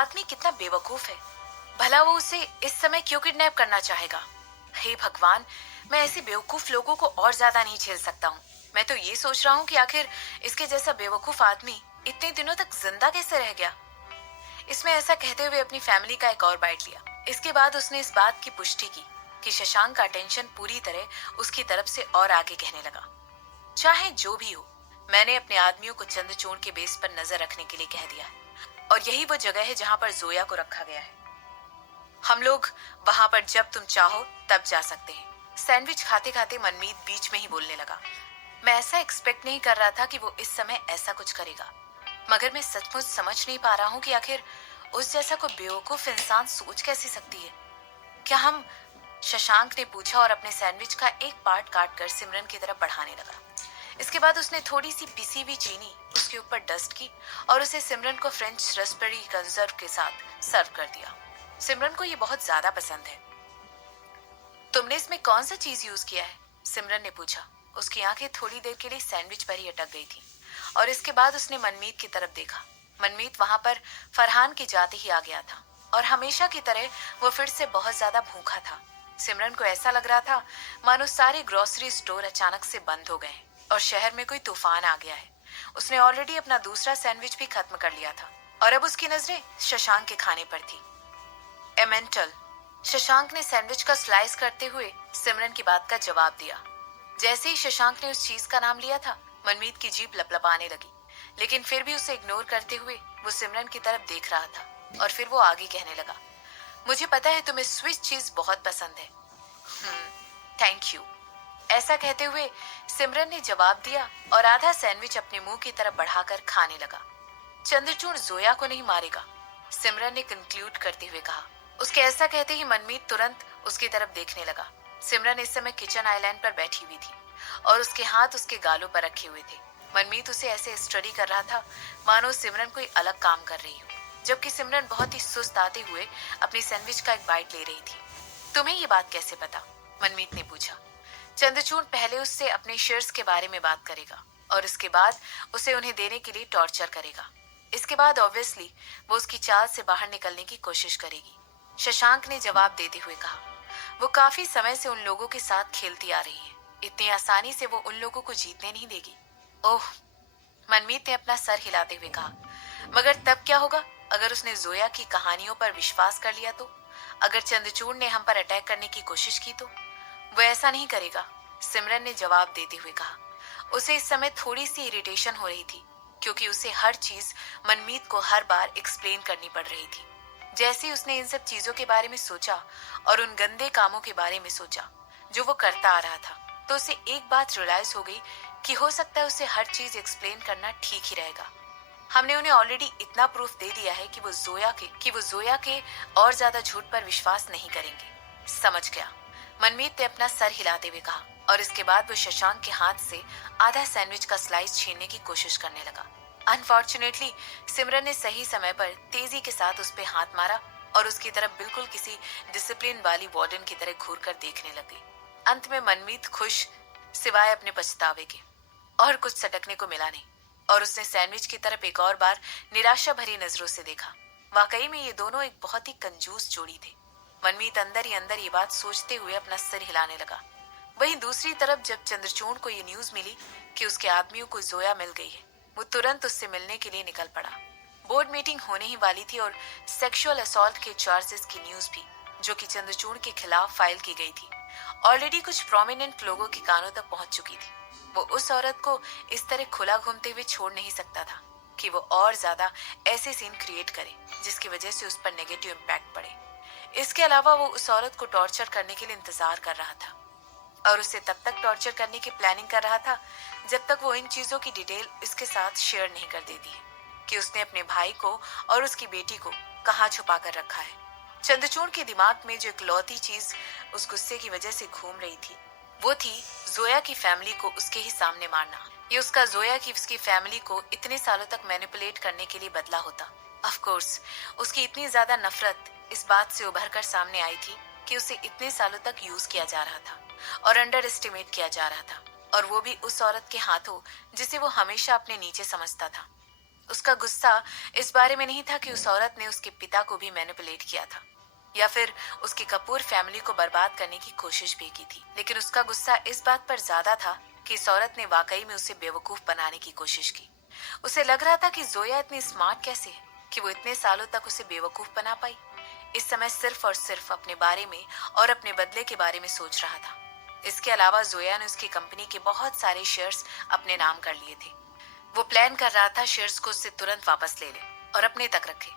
आदमी कितना बेवकूफ है। भला वो उसे इस समय क्यों किडनैप करना चाहेगा? हे भगवान, मैं ऐसे बेवकूफ लोगों को और ज्यादा नहीं झेल सकता हूँ। मैं तो ये सोच रहा हूँ कि आखिर इसके जैसा बेवकूफ आदमी इतने दिनों तक जिंदा कैसे रह गया। इसमें ऐसा कहते हुए अपनी फैमिली का एक और बाइट लिया। इसके बाद उसने इस बात की पुष्टि की कि शशांक का अटेंशन पूरी तरह उसकी तरफ से और आगे कहने लगा। चाहे जो भी हो, मैंने अपने आदमियों को चंद्रचूड़ के बेस पर नजर रखने के लिए कह दिया है, और यही वो जगह है जहाँ पर जोया को रखा गया है। हम लोग वहां पर जब तुम चाहो तब जा सकते हैं। सैंडविच खाते खाते मनमीत बीच में ही बोलने लगा। मैं ऐसा एक्सपेक्ट नहीं कर रहा था कि वो इस समय ऐसा कुछ करेगा, मगर मैं सचमुच समझ नहीं पा रहा हूँ कि आखिर उस जैसा कोई बेवकूफ इंसान सोच कैसे सकती है। क्या हम? शशांक ने पूछा और अपने सैंडविच का एक पार्ट काट कर सिमरन की तरफ बढ़ाने लगा। इसके बाद उसने थोड़ी सी पिसी हुई चीनी उसके ऊपर डस्ट की और उसे सिमरन को फ्रेंच रसबेरी कंजर्व के साथ सर्व कर दिया। सिमरन को ये बहुत ज्यादा पसंद है। तुमने इसमें कौन सा चीज यूज किया है? सिमरन ने पूछा। उसकी आंखें थोड़ी देर के लिए सैंडविच पर ही अटक गई थी और इसके बाद उसने मनमीत की तरफ देखा। मनमीत वहां पर फरहान की जाते ही आ गया था और हमेशा की तरह वो फिर से बहुत ज्यादा भूखा था। सिमरन को ऐसा लग रहा था मानो सारे ग्रोसरी स्टोर अचानक से बंद हो गए और शहर में कोई तूफान आ गया है। उसने ऑलरेडी अपना दूसरा सैंडविच भी खत्म कर लिया था और अब उसकी नजरें शशांक के खाने पर थी। एमेंटल, शशांक ने सैंडविच का स्लाइस करते हुए सिमरन की बात का जवाब दिया। जैसे ही शशांक ने उस चीज का नाम लिया था, मनमीत की जीभ लपलपाने लगी, लेकिन फिर भी उसे इग्नोर करते हुए वो सिमरन की तरफ देख रहा था और फिर वो आगे कहने लगा। मुझे पता है तुम्हें स्विस चीज बहुत पसंद है। Thank you. ऐसा कहते हुए सिमरन ने जवाब दिया और आधा सैंडविच अपने मुंह की तरफ बढ़ाकर खाने लगा। चंद्रचूड़ जोया को नहीं मारेगा, सिमरन ने कंक्लूड करते हुए कहा। उसके ऐसा कहते ही मनमीत तुरंत उसकी तरफ देखने लगा। सिमरन इस समय किचन आइलैंड पर बैठी हुई थी और उसके हाथ उसके गालों पर रखे हुए थे। मनमीत उसे ऐसे स्टडी कर रहा था मानो सिमरन कोई अलग काम कर रही हो, जबकि सिमरन बहुत ही सुस्त आते हुए अपनी सैंडविच का एक बाइट ले रही थी। तुम्हें ये बात कैसे पता? मनमीत ने पूछा। चंद्रचूड़ पहले उससे अपने शेयर्स के बारे में बात करेगा और उसके बाद उसे उन्हें देने के लिए टॉर्चर करेगा। इसके बाद ऑब्वियसली वो उसकी चाल से बाहर निकलने की कोशिश करेगी, शशांक ने जवाब देते हुए कहा। वो काफी समय से उन लोगों के साथ खेलती आ रही है, इतनी आसानी से वो उन लोगों को जीतने नहीं देगी। ओह, मनमीत ने अपना सर हिलाते हुए कहा। मगर तब क्या होगा अगर उसने जोया की कहानियों पर विश्वास कर लिया तो? अगर चंद्रचूड़ ने हम पर अटैक करने की कोशिश की तो? वो ऐसा नहीं करेगा, सिमरन ने जवाब देते हुए कहा। उसे इस समय थोड़ी सी इरिटेशन हो रही थी क्योंकि उसे हर चीज मनमीत को हर बार एक्सप्लेन करनी पड़ रही थी। जैसे ही उसने इन सब चीजों के बारे में सोचा और उन गंदे कामों के बारे में सोचा जो वो करता आ रहा था, तो उसे एक बात रियलाइज हो गई कि हो सकता है उसे हर चीज एक्सप्लेन करना ठीक ही रहेगा। हमने उन्हें ऑलरेडी इतना प्रूफ दे दिया है कि वो जोया के और ज्यादा झूठ पर विश्वास नहीं करेंगे। समझ गया, मनमीत ने अपना सर हिलाते हुए कहा और इसके बाद वो शशांक के हाथ से आधा सैंडविच का स्लाइस छीनने की कोशिश करने लगा। अनफॉर्चुनेटली सिमरन ने सही समय पर तेजी के साथ उस पे हाथ मारा और उसकी तरफ बिल्कुल किसी डिसिप्लिन वाली वार्डन की तरह घूर कर देखने लग गई। अंत में मनमीत खुश, सिवाय अपने पछतावे के, और कुछ सटकने को मिला नहीं और उसने सैंडविच की तरफ एक और बार निराशा भरी नजरों से देखा। वाकई में ये दोनों एक बहुत ही कंजूस जोड़ी थे। मनमीत अंदर ही अंदर ये बात सोचते हुए अपना सिर हिलाने लगा। वहीं दूसरी तरफ जब चंद्रचूड़ को ये न्यूज मिली कि उसके आदमियों को जोया मिल गई है, वो तुरंत उससे मिलने के लिए निकल पड़ा। बोर्ड मीटिंग होने ही वाली थी और सेक्सुअल असॉल्ट के चार्जेस की न्यूज भी, जो कि चंद्रचूड़ के खिलाफ फाइल की गई थी, ऑलरेडी कुछ प्रोमिनेंट लोगों के कानों तक पहुंच चुकी थी। वो उस औरत को इस तरह खुला घूमते हुए छोड़ नहीं सकता था कि वो और ज्यादा ऐसे सीन क्रिएट करे जिसकी वजह से उस पर नेगेटिव इम्पैक्ट पड़े। इसके अलावा वो उस औरत को टॉर्चर करने के लिए इंतजार कर रहा था और उसे तब तक टॉर्चर करने की प्लानिंग कर रहा था जब तक वो इन चीजों की डिटेल इसके साथ शेयर नहीं कर देती है कि उसने अपने भाई को और उसकी बेटी को कहाँ छुपा कर रखा है। चंद्रचूड़ के दिमाग में जो इकलौती चीज उस गुस्से की वजह से घूम रही थी, वो थी जोया की फैमिली को उसके ही सामने मारना। ये उसका जोया की उसकी फैमिली को इतने सालों तक मैनिपुलेट करने के लिए बदला होता। ऑफ कोर्स उसकी इतनी ज्यादा नफरत इस बात से उभर कर सामने आई थी कि उसे इतने सालों तक यूज किया जा रहा था और अंडर एस्टिमेट किया जा रहा था, और वो भी उस औरत के हाथों जिसे वो हमेशा अपने नीचे समझता था। उसका गुस्सा इस बारे में नहीं था कि उस औरत ने उसके पिता को भी मैनिपुलेट किया था या फिर उसकी कपूर फैमिली को बर्बाद करने की कोशिश भी की थी, लेकिन उसका गुस्सा इस बात पर ज्यादा था कि इस औरत ने वाकई में उसे बेवकूफ बनाने की कोशिश की। उसे लग रहा था कि जोया इतनी स्मार्ट कैसे है कि वो इतने सालों तक उसे बेवकूफ बना पाई। इस समय सिर्फ और सिर्फ अपने बारे में और अपने बदले के बारे में सोच रहा था। इसके अलावा जोया ने उसकी कंपनी के बहुत सारे शेयर्स अपने नाम कर लिए थे। वो प्लान कर रहा था शेयर्स को उससे तुरंत वापस ले ले और अपने तक रखे,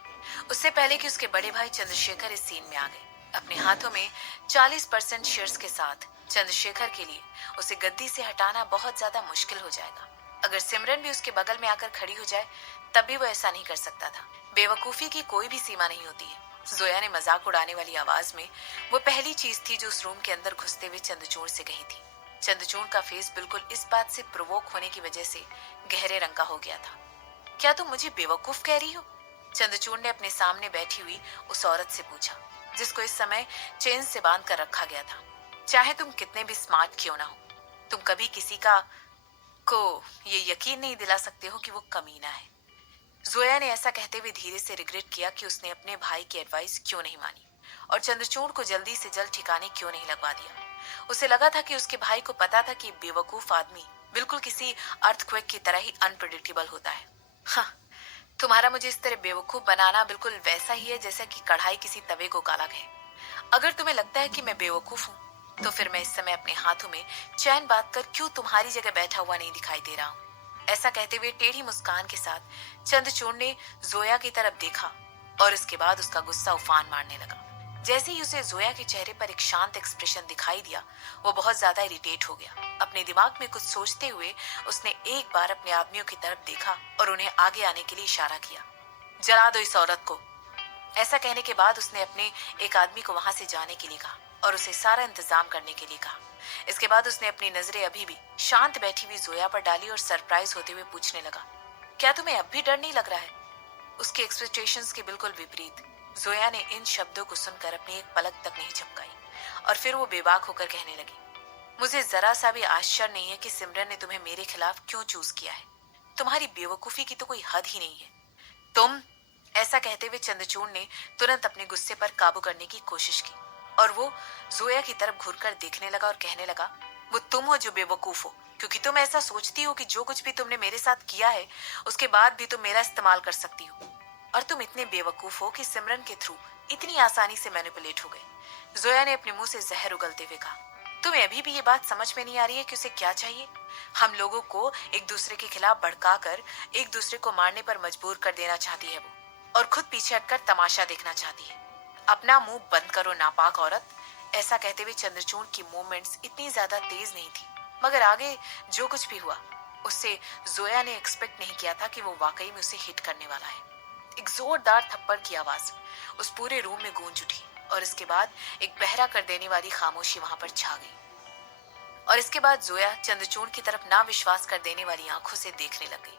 उससे पहले कि उसके बड़े भाई चंद्रशेखर इस सीन में आ गए। अपने हाथों में 40% शेयर्स के साथ चंद्रशेखर के लिए उसे गद्दी से हटाना बहुत ज्यादा मुश्किल हो जाएगा। अगर सिमरन भी उसके बगल में आकर खड़ी हो जाए तब भी वो ऐसा नहीं कर सकता था। बेवकूफी की कोई भी सीमा नहीं होती है। जोया ने मजाक उड़ाने वाली आवाज में वो पहली चीज थी जो उस रूम के अंदर घुसते हुए चंद्रचूड़ से कही थी। चंद्रचूड़ का फेस बिल्कुल इस बात से प्रोवोक होने की वजह से गहरे रंग का हो गया था। क्या तुम मुझे बेवकूफ कह रही हो? चंद्रचूड़ ने अपने सामने बैठी हुई उस औरत से पूछा, जिसको इस समय चेन से बांध कर रखा गया था। चाहे तुम कितने भी स्मार्ट क्यों ना हो, तुम कभी किसी को ये यकीन नहीं दिला सकते हो कि वो कमीना है। जोया ने ऐसा कहते हुए धीरे से रिग्रेट किया कि उसने अपने भाई की एडवाइस क्यों नहीं मानी और चंद्रचूड़ को जल्दी से जल्द ठिकाने क्यों नहीं लगवा दिया। उसे लगा था कि उसके भाई को पता था कि बेवकूफ आदमी बिल्कुल किसी अर्थक्वेक की तरह ही अनप्रेडिक्टेबल होता है। हाँ, तुम्हारा मुझे इस तरह बेवकूफ बनाना बिल्कुल वैसा ही है जैसा कि कढ़ाई किसी तवे को काला कहे। अगर तुम्हें लगता है कि मैं बेवकूफ हूँ तो फिर मैं इस समय अपने हाथों में चैन बांध कर क्यों तुम्हारी जगह बैठा हुआ नहीं दिखाई दे रहा हूँ। ऐसा कहते हुए टेढ़ी मुस्कान के साथ चंद्रचूड़ ने जोया की तरफ देखा और इसके बाद उसका गुस्सा उफान मारने लगा। जैसे ही उसे जोया के चेहरे पर एक शांत एक्सप्रेशन दिखाई दिया, वो बहुत ज्यादा इरिटेट हो गया। अपने दिमाग में कुछ सोचते हुए उसने एक बार अपने आदमियों की तरफ देखा और उन्हें आगे आने के लिए इशारा किया। जला दो इस औरत को। ऐसा कहने के बाद उसने अपने एक आदमी को वहां से जाने के लिए कहा और उसे सारा इंतजाम करने के लिए कहा। इसके बाद उसने अपनी नजरें अभी भी शांत बैठी हुई जोया पर डाली और सरप्राइज होते हुए पूछने लगा, क्या तुम्हें अब भी डर नहीं लग रहा है? उसके एक्सपेक्टेशंस के बिल्कुल विपरीत जोया ने इन शब्दों को सुनकर अपनी एक पलक तक नहीं झपकाई और फिर वो बेबाक होकर कहने लगी, मुझे जरा सा भी आश्चर्य नहीं है कि सिमरन ने तुम्हें मेरे खिलाफ क्यों चूज किया है। तुम्हारी बेवकूफी की तो कोई हद ही नहीं है। तुम ऐसा कहते हुए चंद्रचूड़ ने तुरंत अपने गुस्से पर काबू करने की कोशिश की और वो जोया की तरफ घूरकर देखने लगा और कहने लगा, वो तुम हो जो बेवकूफ हो, क्योंकि तुम ऐसा सोचती हो कि जो कुछ भी तुमने मेरे साथ किया है उसके बाद भी तुम मेरा इस्तेमाल कर सकती हो। और तुम इतने बेवकूफ हो कि सिमरन के थ्रू इतनी आसानी से मैनिपुलेट हो गए। जोया ने अपने मुंह से जहर उगलते हुए कहा, तुम्हें अभी भी ये बात समझ में नहीं आ रही है कि उसे क्या चाहिए? हम लोगों को एक दूसरे के खिलाफ भड़काकर एक दूसरे को मारने पर मजबूर कर देना चाहती है वो, और खुद पीछे हटकर तमाशा देखना चाहती है। अपना मुंह बंद करो नापाक औरत। ऐसा कहते हुए चंद्रचूड़ की मूवमेंट्स इतनी ज्यादा तेज नहीं थी, मगर आगे जो कुछ भी हुआ उससे जोया ने एक्सपेक्ट नहीं किया था कि वो वाकई में उसे हिट करने वाला है। एक जोरदार थप्पड़ की आवाज उस पूरे रूम में गूंज उठी और इसके बाद एक बहरा कर देने वाली खामोशी वहां पर छा गई। और इसके बाद जोया चंद्रचूड़ की तरफ ना विश्वास कर देने वाली आंखों से देखने लग गई।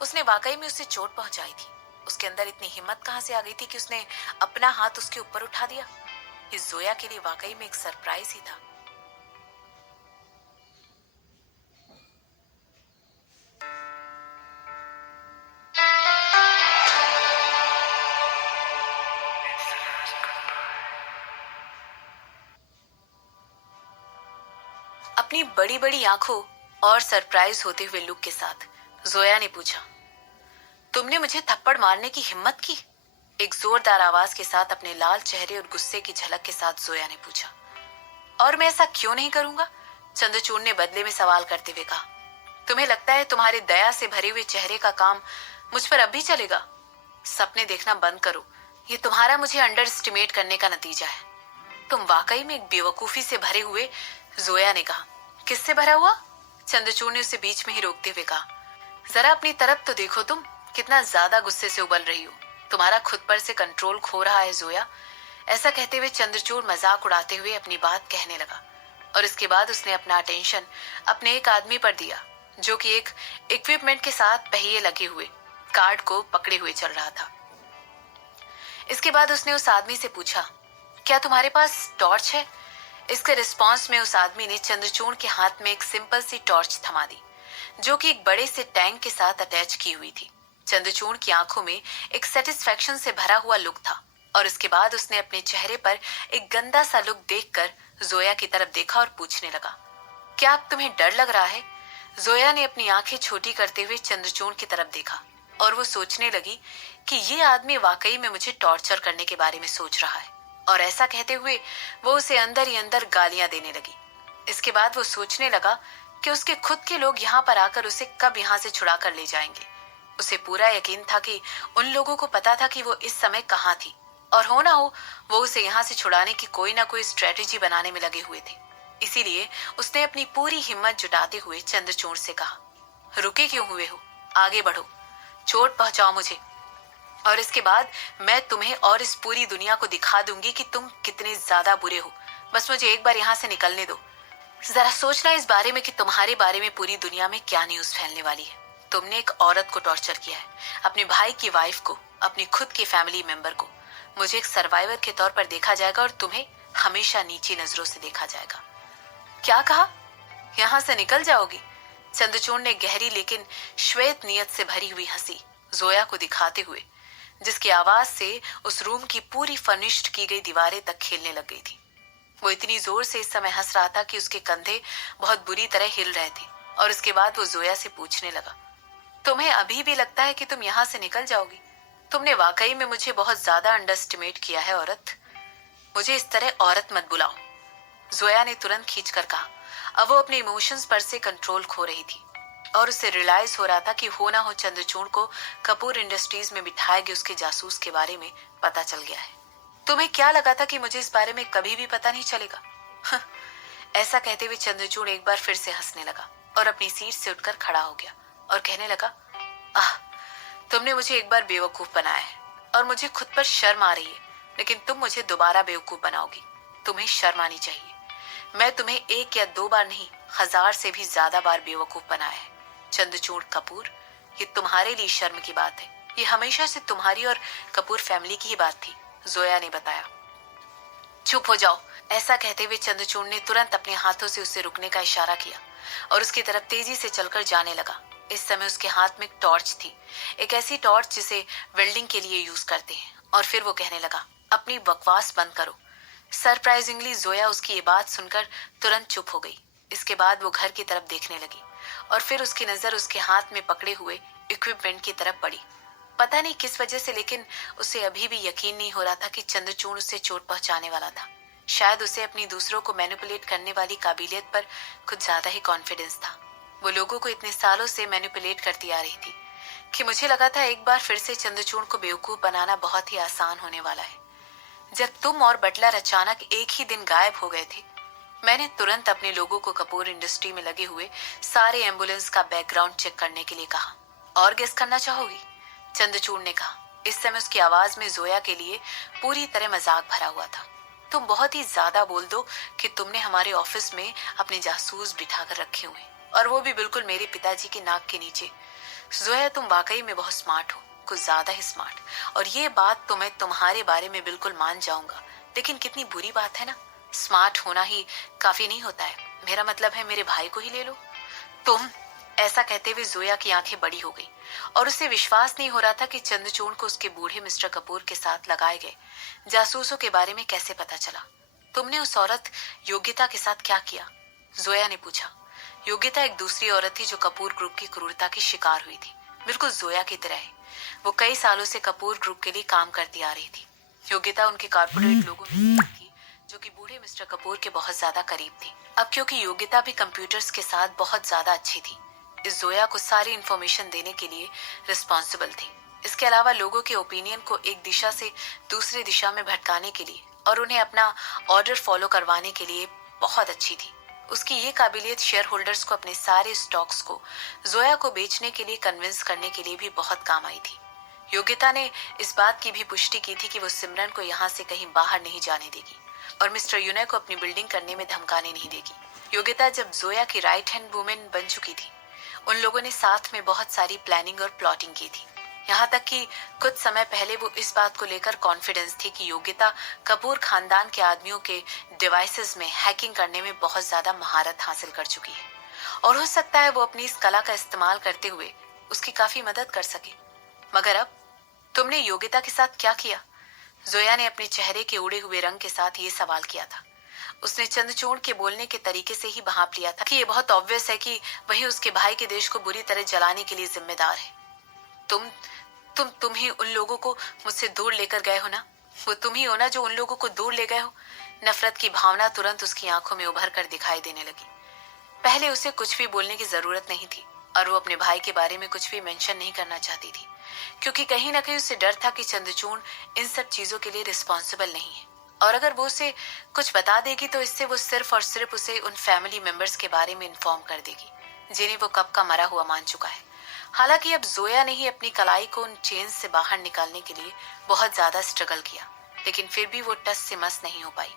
उसने वाकई में उससे चोट पहुंचाई थी। उसके अंदर इतनी हिम्मत कहां से आ गई थी कि उसने अपना हाथ उसके ऊपर उठा दिया। इस जोया के लिए वाकई में एक सरप्राइज ही था। अपनी बड़ी बड़ी आंखों और सरप्राइज होते हुए लुक के साथ जोया ने पूछा, तुमने मुझे थप्पड़ मारने की हिम्मत की? एक जोरदार आवाज के साथ अपने लाल चेहरे और गुस्से की झलक के साथ जोया ने पूछा। और मैं ऐसा क्यों नहीं करूंगा? चंद्रचूड़ ने बदले में सवाल करते हुए कहा, तुम्हें लगता है तुम्हारे दया से भरे हुए चेहरे का काम मुझ पर अब भी चलेगा? सपने देखना बंद करो। ये तुम्हारा मुझे अंडर एस्टिमेट करने का नतीजा है। तुम वाकई में एक बेवकूफी से भरे हुए। जोया ने कहा, किससे भरा हुआ? चंद्रचूड़ ने उसे बीच में ही रोकते हुए कहा, जरा अपनी तरफ तो देखो, तुम कितना ज्यादा गुस्से से उबल रही हो। तुम्हारा खुद पर से कंट्रोल खो रहा है जोया। ऐसा कहते हुए चंद्रचूड़ मजाक उड़ाते हुए अपनी बात कहने लगा और इसके बाद उसने अपना अटेंशन अपने एक आदमी पर दिया जो कि एक इक्विपमेंट के साथ पहिए लगे हुए कार्ड को पकड़े हुए चल रहा था। इसके बाद उसने उस आदमी से पूछा, क्या तुम्हारे पास टॉर्च है? इसके रिस्पॉन्स में उस आदमी ने चंद्रचूड़ के हाथ में एक सिंपल सी टॉर्च थमा दी जो कि एक बड़े से टैंक के साथ अटैच की हुई थी। चंद्रचूड़ की आंखों में एक सेटिस्फेक्शन से भरा हुआ लुक था और उसके बाद उसने अपने चेहरे पर एक गंदा सा लुक देखकर जोया की तरफ देखा और पूछने लगा, क्या अब तुम्हें डर लग रहा है? जोया ने अपनी आंखें छोटी करते हुए चंद्रचूड़ की तरफ देखा और वो सोचने लगी कि ये आदमी वाकई में मुझे टॉर्चर करने के बारे में सोच रहा है। और ऐसा कहते हुए वो उसे अंदर ही अंदर गालियां देने लगी। इसके बाद वो सोचने लगा कि उसके खुद के लोग यहाँ पर आकर उसे कब यहाँ से छुड़ा कर ले जाएंगे। उसे पूरा यकीन था कि उन लोगों को पता था कि वो इस समय कहाँ थी और हो ना हो वो उसे यहाँ से छुड़ाने की कोई ना कोई स्ट्रेटेजी बनाने में लगे हुए थे। इसीलिए उसने अपनी पूरी हिम्मत जुटाते हुए चंद्रचूड़ से कहा, रुके क्यों हुए हो? आगे बढ़ो, चोट पहुंचाओ मुझे, और इसके बाद मैं तुम्हें और इस पूरी दुनिया को दिखा दूंगी कि तुम कितने ज्यादा बुरे हो। बस मुझे एक बार यहाँ से निकलने दो। जरा सोचना इस बारे में कि तुम्हारे बारे में पूरी दुनिया में क्या न्यूज फैलने वाली है। तुमने एक औरत को टॉर्चर किया है, अपने भाई की वाइफ को, अपनी खुद के फैमिली मेंबर को। मुझे एक सर्वाइवर के तौर पर देखा जाएगा और तुम्हें हमेशा नीची नजरों से देखा जाएगा। क्या कहा? यहाँ से निकल जाओगी? चंद्रचूड़ ने गहरी लेकिन श्वेत नियत से भरी हुई हंसी जोया को दिखाते हुए, जिसकी आवाज से उस रूम की पूरी फर्निश्ड की गई दीवारें तक खेलने लग गई थी। वो इतनी जोर से इस समय हंस रहा था कि उसके कंधे बहुत बुरी तरह हिल रहे थे। और उसके बाद वो जोया से पूछने लगा, तुम्हें अभी भी लगता है कि तुम यहाँ से निकल जाओगी? तुमने वाकई में मुझे बहुत ज्यादा अंडरस्टिमेट किया है औरत। मुझे इस तरह औरत मत बुलाओ, जोया ने तुरंत खींचकर कहा। अब वो अपने इमोशंस पर से कंट्रोल खो रही थी और उसे रियलाइज हो रहा था कि हो ना हो चंद्रचूड़ को कपूर इंडस्ट्रीज में बिठाए गए उसके जासूस के बारे में पता चल गया है। तुम्हें क्या लगा था कि मुझे इस बारे में कभी भी पता नहीं चलेगा? ऐसा कहते हुए चंद्रचूड़ एक बार फिर से हंसने लगा और अपनी सीट से उठकर खड़ा हो गया और कहने लगा, आह, तुमने मुझे एक बार बेवकूफ बनाया है और मुझे खुद पर शर्म आ रही है, लेकिन तुम मुझे दोबारा बेवकूफ बनाओगी। तुम्हें शर्म आनी चाहिए। मैं तुम्हें एक या दो बार नहीं, 1000 से भी ज्यादा बार बेवकूफ बनाया है। चंद्रचूड़ कपूर, ये तुम्हारे लिए शर्म की बात है। ये हमेशा से तुम्हारी और कपूर फैमिली की ही बात थी, जोया ने बताया। चुप हो जाओ। ऐसा कहते हुए चंद्रचूड़ ने तुरंत अपने हाथों से उसे रुकने का इशारा किया और उसकी तरफ तेजी से चलकर जाने लगा। इस समय उसके हाथ में एक टॉर्च थी, एक ऐसी टॉर्च जिसे वेल्डिंग के लिए यूज करते हैं। और फिर वो कहने लगा, अपनी बकवास बंद करो। सरप्राइजिंगली जोया उसकी ये बात सुनकर तुरंत चुप हो गई। इसके बाद वो घर की तरफ देखने लगी और फिर उसकी नजर उसके हाथ में पकड़े हुए इक्विपमेंट की तरफ पड़ी। पता नहीं किस वजह से, लेकिन उसे अभी भी यकीन नहीं हो रहा था कि चंद्रचूड़ उससे चोट पहुंचाने वाला था। शायद उसे अपनी दूसरों को मैनिपुलेट करने वाली काबिलियत पर कुछ ज्यादा ही कॉन्फिडेंस था। वो लोगों को इतने सालों से मैनिपुलेट करती आ रही थी कि मुझे लगा था एक बार फिर से चंद्रचूड़ को बेवकूफ बनाना बहुत ही आसान होने वाला है। जब तुम और बटलर अचानक एक ही दिन गायब हो गए थे, मैंने तुरंत अपने लोगों को कपूर इंडस्ट्री में लगे हुए सारे एम्बुलेंस का बैकग्राउंड चेक करने के लिए कहा। और गेस करना चाहोगी? चंद्रचूड़ ने कहा। इस समय उसकी आवाज में जोया के लिए पूरी तरह मजाक भरा हुआ था। तुम बहुत ही ज्यादा बोल दो कि तुमने हमारे ऑफिस में अपने जासूस बिठा कर रखे हुए, और वो भी बिल्कुल मेरे पिताजी की नाक के नीचे। जोया, तुम वाकई में बहुत स्मार्ट हो, कुछ ज्यादा ही स्मार्ट। और ये बात तो मैं तुम्हारे बारे में बिल्कुल मान जाऊंगा, लेकिन कितनी बुरी बात है ना। स्मार्ट होना ही काफी नहीं होता है। मेरा मतलब है, मेरे भाई को ही ले लो। तुम? ऐसा कहते हुए जोया की आंखें बड़ी हो गई और उसे विश्वास नहीं हो रहा था कि चंद्रचूड़ को उसके बूढ़े मिस्टर कपूर के साथ लगाए गए जासूसों के बारे में कैसे पता चला। तुमने उस औरत योग्यता के साथ क्या किया? जोया ने पूछा। योग्यता एक दूसरी औरत थी जो कपूर ग्रुप की क्रूरता की शिकार हुई थी, बिल्कुल जोया की तरह है। वो कई सालों से कपूर ग्रुप के लिए काम करती आ रही थी। योग्यता उनके कॉर्पोरेट लोगों में से एक थी जो कि बूढ़े मिस्टर कपूर के बहुत ज्यादा करीब थी। अब क्योंकि योग्यता भी कंप्यूटर्स के साथ बहुत ज्यादा अच्छी थी, इस जोया को सारी इंफॉर्मेशन देने के लिए रिस्पॉन्सिबल थी। इसके अलावा लोगों के ओपिनियन को एक दिशा से दूसरी दिशा में भटकाने के लिए और उन्हें अपना ऑर्डर फॉलो करवाने के लिए बहुत अच्छी थी। उसकी ये काबिलियत शेयर होल्डर्स को अपने सारे स्टॉक्स को जोया को बेचने के लिए कन्विंस करने के लिए भी बहुत काम आई थी। योग्यता ने इस बात की भी पुष्टि की थी कि वो सिमरन को यहाँ से कहीं बाहर नहीं जाने देगी और मिस्टर यूने को अपनी बिल्डिंग करने में धमकाने नहीं देगी। योग्यता जब जोया की राइट हैंड वुमेन बन चुकी थी, उन लोगों ने साथ में बहुत सारी प्लानिंग और प्लॉटिंग की थी। यहाँ तक कि कुछ समय पहले वो इस बात को लेकर कॉन्फिडेंस थी कि योग्यता कपूर खानदान के आदमियों के डिवाइसेस में हैकिंग करने में बहुत ज्यादा महारत हासिल कर चुकी है और हो सकता है वो अपनी इस कला का इस्तेमाल करते हुए उसकी काफी मदद कर सके। मगर अब तुमने योग्यता के साथ क्या किया? जोया ने अपने चेहरे के उड़े हुए रंग के साथ ये सवाल किया था। उसने चंद्रचूड़ के बोलने के तरीके से ही भांप लिया था कि ये बहुत ऑब्वियस है कि वही उसके भाई के देश को बुरी तरह जलाने के लिए जिम्मेदार है। तुम तुम ही उन लोगों को मुझसे दूर लेकर गए हो ना? वो तुम ही हो ना जो उन लोगों को दूर ले गए हो? नफरत की भावना तुरंत उसकी आंखों में उभर कर दिखाई देने लगी। पहले उसे कुछ भी बोलने की जरूरत नहीं थी और वो अपने भाई के बारे में कुछ भी मेंशन नहीं करना चाहती थी, क्योंकि कहीं ना कहीं उसे डर था कि चंद्रचूड़ इन सब चीजों के लिए रिस्पॉन्सिबल नहीं है, और अगर वो उसे कुछ बता देगी तो इससे वो सिर्फ और सिर्फ उसे उन फैमिली मेंबर्स के बारे में इन्फॉर्म कर देगी जिन्हें वो कब का मरा हुआ मान चुका है। हालांकि अब जोया ने ही अपनी कलाई को उन चेन से बाहर निकालने के लिए बहुत ज्यादा स्ट्रगल किया, लेकिन फिर भी वो टस से मस नहीं हो पाई।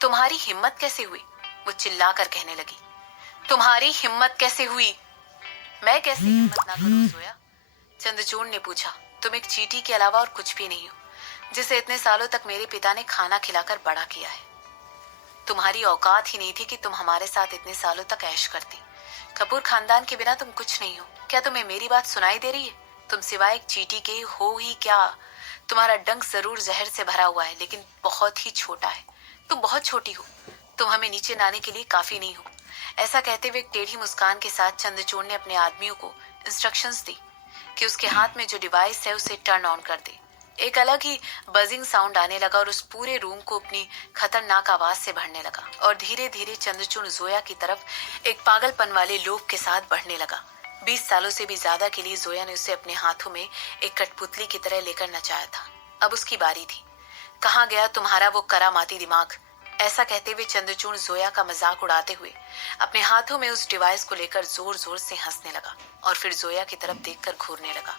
तुम्हारी हिम्मत कैसे हुई? वो चिल्लाकर कहने लगी। तुम्हारी हिम्मत कैसे हुई? मैं कैसे हिम्मत ना करूं जोया? चंद्रचूड़ ने पूछा। तुम एक चींटी के अलावा और कुछ भी नहीं हो, जिसे इतने सालों तक मेरे पिता ने खाना खिलाकर बड़ा किया है। तुम्हारी औकात ही नहीं थी कि तुम हमारे साथ इतने सालों तक ऐश करती। कपूर खानदान के बिना तुम कुछ नहीं हो। क्या तुम्हें मेरी बात सुनाई दे रही है? तुम सिवाय एक चींटी के हो ही क्या? तुम्हारा डंक जरूर जहर से भरा हुआ है, लेकिन बहुत ही छोटा है। तुम बहुत छोटी हो। तुम हमें नीचे लाने के लिए काफी नहीं हो। ऐसा कहते हुए एक टेढ़ी मुस्कान के साथ चंद्रचूड़ ने अपने आदमियों को इंस्ट्रक्शंस दी कि उसके हाथ में जो डिवाइस है उसे टर्न ऑन कर दे। एक अलग ही बजिंग साउंड आने लगा और उस पूरे रूम को अपनी खतरनाक आवाज से भरने लगा, और धीरे धीरे चंद्रचूड़ जोया की तरफ एक पागलपन वाले लोभ के साथ बढ़ने लगा। 20 सालों से भी ज्यादा के लिए जोया ने उसे अपने हाथों में एक कठपुतली की तरह लेकर नचाया था। अब उसकी बारी थी। कहाँ गया तुम्हारा वो करामाती दिमाग? ऐसा कहते हुए चंद्रचूड़ जोया का मजाक उड़ाते हुए अपने हाथों में उस डिवाइस को लेकर जोर जोर से हंसने लगा, और फिर जोया की तरफ देखकर घूरने लगा।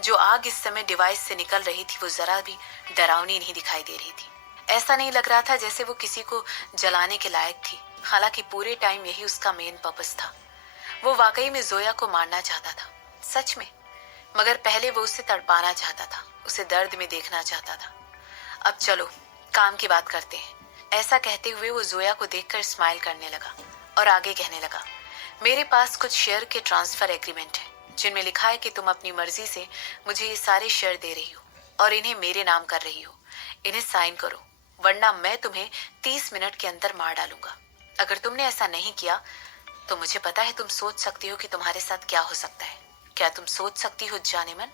जो आग इस समय डिवाइस से निकल रही थी वो जरा भी डरावनी नहीं दिखाई दे रही थी। ऐसा नहीं लग रहा था जैसे वो किसी को जलाने के लायक थी। हालांकि पूरे टाइम यही उसका मेन पर्पस था। वो वाकई में जोया को मारना चाहता था, सच में। मगर पहले वो उसे तड़पाना चाहता था, उसे दर्द में देखना चाहता था। अब चलो काम की बात करते हैं। ऐसा कहते हुए वो जोया को देखकर स्माइल करने लगा और आगे कहने लगा। मेरे पास कुछ शेयर के ट्रांसफर एग्रीमेंट है जिनमें लिखा है कि तुम अपनी मर्जी से मुझे ये सारे शेयर दे रही हो और इन्हें मेरे नाम कर रही हो। इन्हें साइन करो, वरना मैं तुम्हें 30 मिनट के अंदर मार डालूंगा। अगर तुमने ऐसा नहीं किया तो मुझे पता है तुम सोच सकती हो कि तुम्हारे साथ क्या हो सकता है। क्या तुम सोच सकती हो जानेमन?